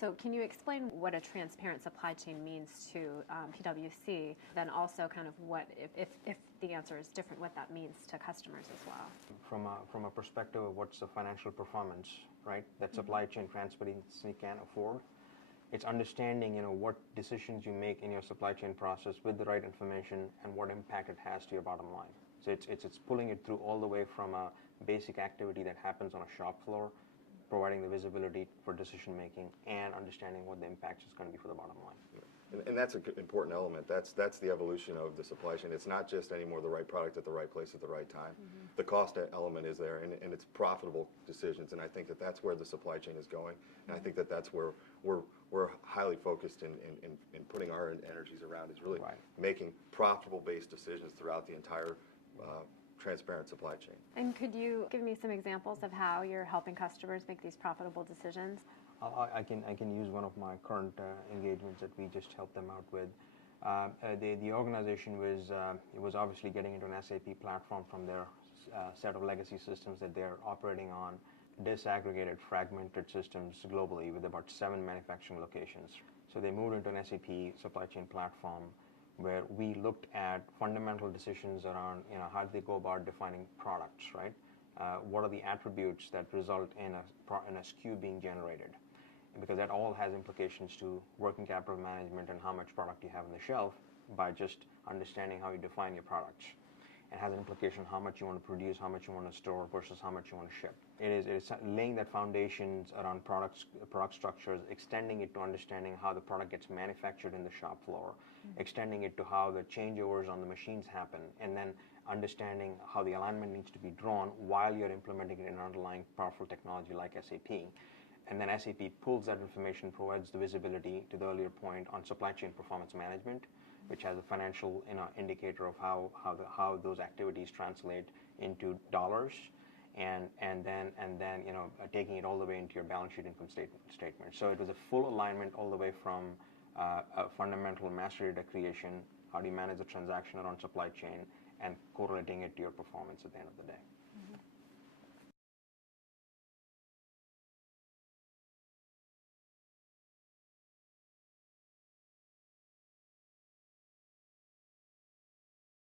So can you explain what a transparent supply chain means to PwC? Then also kind of what, if the answer is different, what that means to customers as well? From a perspective of what's the financial performance, right, that supply chain transparency can afford, it's understanding, what decisions you make in your supply chain process with the right information and what impact it has to your bottom line. So it's pulling it through all the way from a basic activity that happens on a shop floor, providing the visibility for decision making, and understanding what the impact is going to be for the bottom line. And that's an important element. That's the evolution of the supply chain. It's not just anymore the right product at the right place at the right time. Mm-hmm. The cost element is there, and it's profitable decisions. And I think that's where the supply chain is going. And I think that's where we're highly focused in putting our energies around, is really making profitable based decisions throughout the entire transparent supply chain. And could you give me some examples of how you're helping customers make these profitable decisions? I can use one of my current engagements that we just helped them out with. The organization was obviously getting into an SAP platform from their set of legacy systems that they're operating on, disaggregated, fragmented systems globally with about 7 manufacturing locations. So they moved into an SAP supply chain platform where we looked at fundamental decisions around, how do they go about defining products, right? What are the attributes that result in a SKU being generated? Because that all has implications to working capital management and how much product you have on the shelf by just understanding how you define your products. It has an implication how much you want to produce, how much you want to store versus how much you want to ship. It is laying that foundations around product structures, extending it to understanding how the product gets manufactured in the shop floor, extending it to how the changeovers on the machines happen, and then understanding how the alignment needs to be drawn while you're implementing an underlying powerful technology like SAP. And then SAP pulls that information, provides the visibility, to the earlier point, on supply chain performance management, which has a financial indicator of how those activities translate into dollars, and then taking it all the way into your balance sheet income statement. So it was a full alignment all the way from a fundamental master data creation, how do you manage the transaction around supply chain, and correlating it to your performance at the end of the day.